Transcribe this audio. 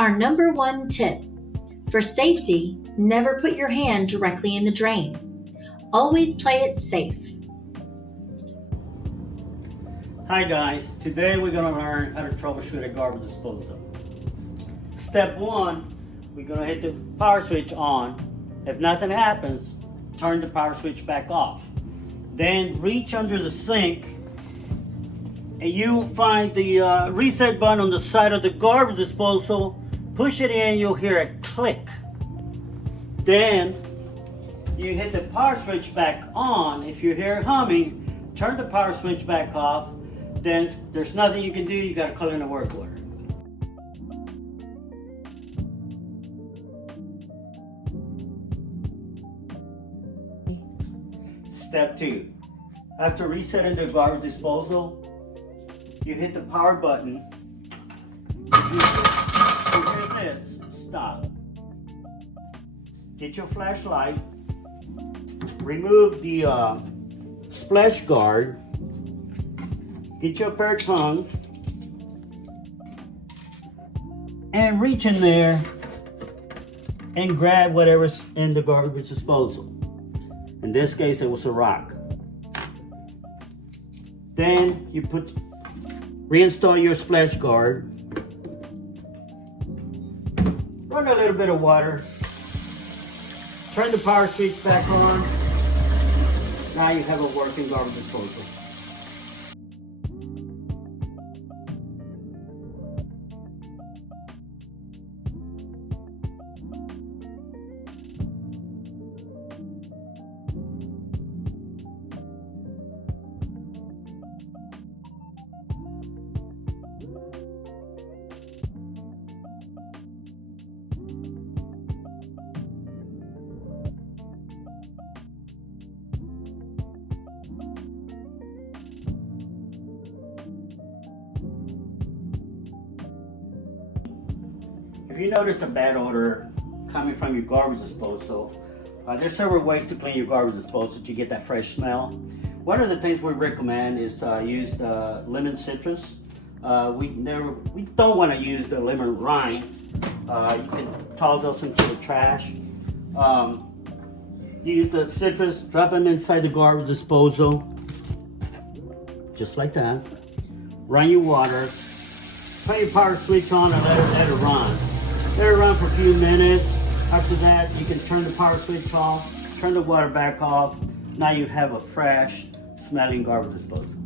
Our number one tip: for safety, never put your hand directly in the drain. Always play it safe. Hi guys, today we're going to learn how to troubleshoot a garbage disposal. Step one, we're going to hit the power switch on. If nothing happens, turn the power switch back off. Then reach under the sink and you'll find the reset button on the side of the garbage disposal. Push it in, you'll hear a click. Then you hit the power switch back on. If you hear humming, turn the power switch back off. Then there's nothing you can do, you got to call in a work order. Step two, after resetting the garbage disposal, you hit the power button. You hit this, stop. Get your flashlight, remove the splash guard, get your pair of tongs, and reach in there and grab whatever's in the garbage disposal. In this case, it was a rock. Then you reinstall your splash guard, run a little bit of water, turn the power switch back on. Now you have a working garbage disposal. If you notice a bad odor coming from your garbage disposal, there's several ways to clean your garbage disposal to get that fresh smell. One of the things we recommend is use the lemon citrus. We don't want to use the lemon rind. You can toss those into the trash. Use the citrus, drop them inside the garbage disposal, just like that. Run your water, turn your power switch on and let it run. Let it run for a few minutes. After that, you can turn the power switch off, turn the water back off. Now you have a fresh smelling garbage disposal.